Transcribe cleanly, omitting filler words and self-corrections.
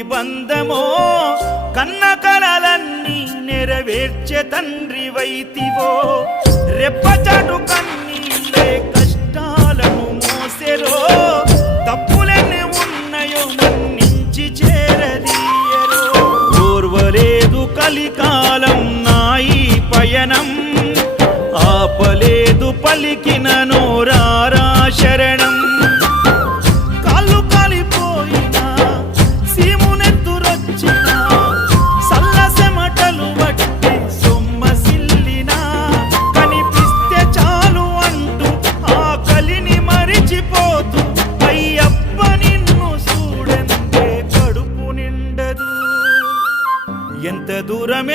ముక్తి బంధమో కన్న కలలన్నీ నెరవేర్చే తండ్రి వైతివో రెప్పచాటు కన్నీళ్ళే కష్టాలను మోసెరో తప్పులెన్ని ఉన్నాయో మన్నించి చేరదీయరో ఓర్వలేదు కలికాలం నాయి పయనం ఆపలేదు పలికిన నోరారా శరణం కాళ్ళు కాలిపోయినా సీమునెత్తురొచ్చినా సల్లసెమటలు వట్టి సొమ్మసిల్లినా కనిపిస్తే చాలు అంటూ ఆ కలిని మరిచిపోతూ అయ్యప్ప నిన్ను చూడంతే కడుపు నిండదు ఎంత దూరం